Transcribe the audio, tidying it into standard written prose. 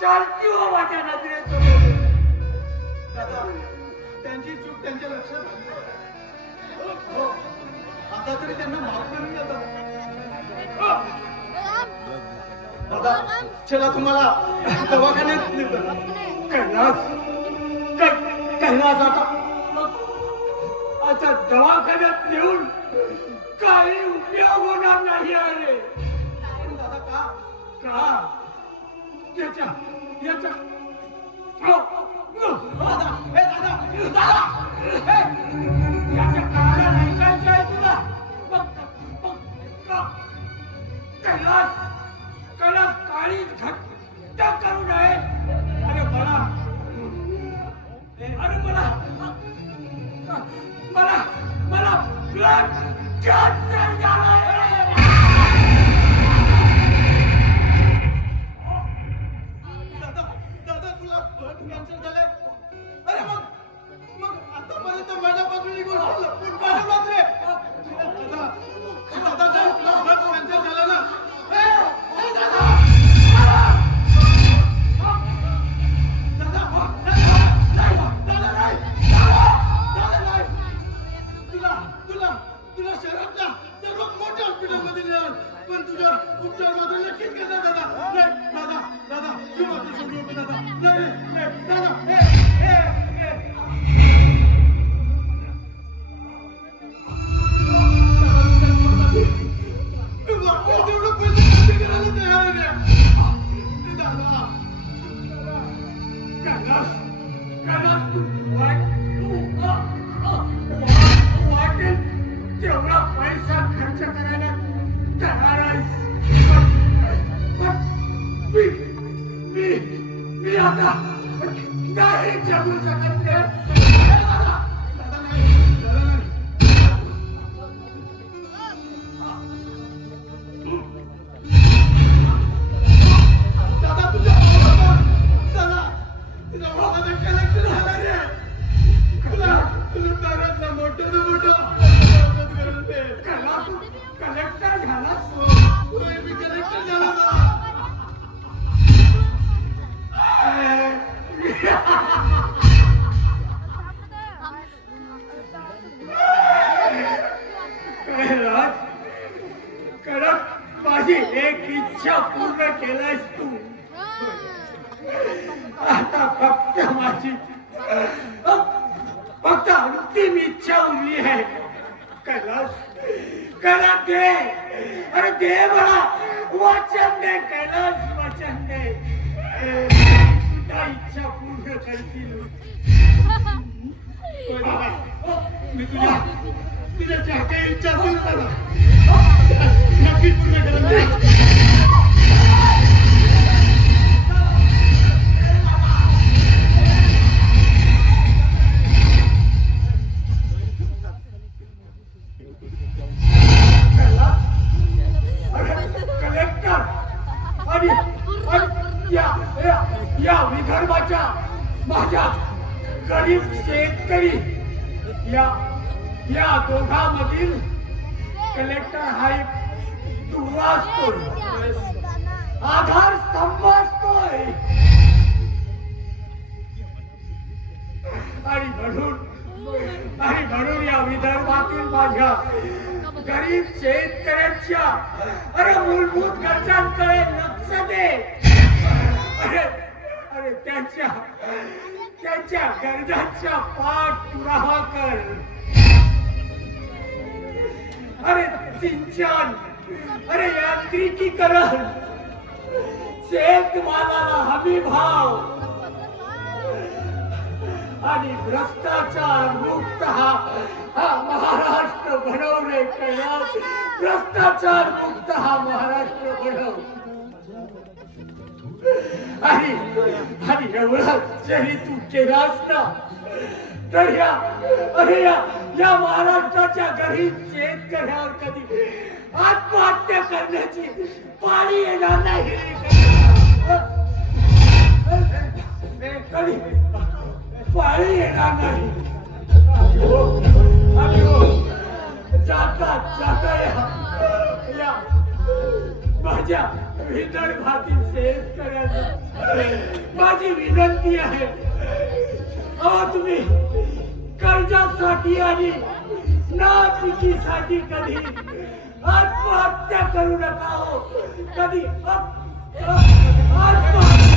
चालती हो माझ्या नजरेसमोर. दादा त्यांची चूक त्यांच्या लक्षात आली. हो आता तरी त्यांना माफ करून द्या दादा. चला तुम्हाला दवाखान्यात नेतो. कैलास आता दवाखान्यात नेऊन काही उपयोग होणार नाही. अरे दादा का का याच्या दादा हे दादा याच्या कानाला ऐकायचं आहे तुला. कैलास काळी घट्ट करू नये. अरे मला ब्लड कॅन्सर झालाय. दादा तुला ब्लड कॅन्सर झालंय. अरे मग आतापर्यंत माझ्यापासून ही गोष्ट लपून का ठेवलात रे? दादा तुला ब्लड कॅन्सर झालं ना. तुला शहरातल्या सर्वात मोठ्या हॉस्पिटलमध्ये नेणार. पण तुझ्या उपचार मात्र नक्कीच करणार दादा. दादा तू मात्र समजू नको दादा. नाही दादा तेवढं पैसे खर्च करायला तयार आहे दादा. कैलास वाटेल तेवढा पैसा खर्च करायला तयार आहेस. मी आता नाही जगू शकत रे. कलेक्टर झाला. माझी एक इच्छा पूर्ण केलायस तू. आता फक्त अंतिम इच्छा उरली आहे. कैलास दे. अरे दे मला वचन दे. कैलास वचन दे. सुद्धा इच्छा पूर्ण करतील. मी तुझ्या ज्या काही इच्छा असेल ना नक्कीच पूर्ण करून दे. या विदर्भाच्या माझ्या गरीब शेतकरी या दोघांमधील कलेक्टर हा एक दुवा असतोय. आधार स्तंभ असतोय. आणि म्हणून या विदर्भातील माझ्या गरीब शेतकऱ्यांच्या मूलभूत गरजांकडे लक्ष दे. अरे त्यांच्या गरजांचा पाठपुरावा कर. सिंचन, यांत्रिकीकरण, शेतमालाला हमी भाव आणि भ्रष्टाचार मुक्त हा महाराष्ट्र बनवणे. कैलास भ्रष्टाचार मुक्त हा महाराष्ट्र बनव. आणि एवढं जरी तू केलास ना तर या महाराष्ट्राच्या गरीब शेतकऱ्यावर कधी आत्महत्या करण्याची पाळी येणार नाही. कधी पाळी येणार नाही. जाता या माझ्या विदर्भातील शेतकऱ्यांना माझी विनंती आहे, अहो तुम्ही कर्जासाठी आणि नापिकीसाठी कधी आत्महत्या करू नका हो. कधी आत्महत्या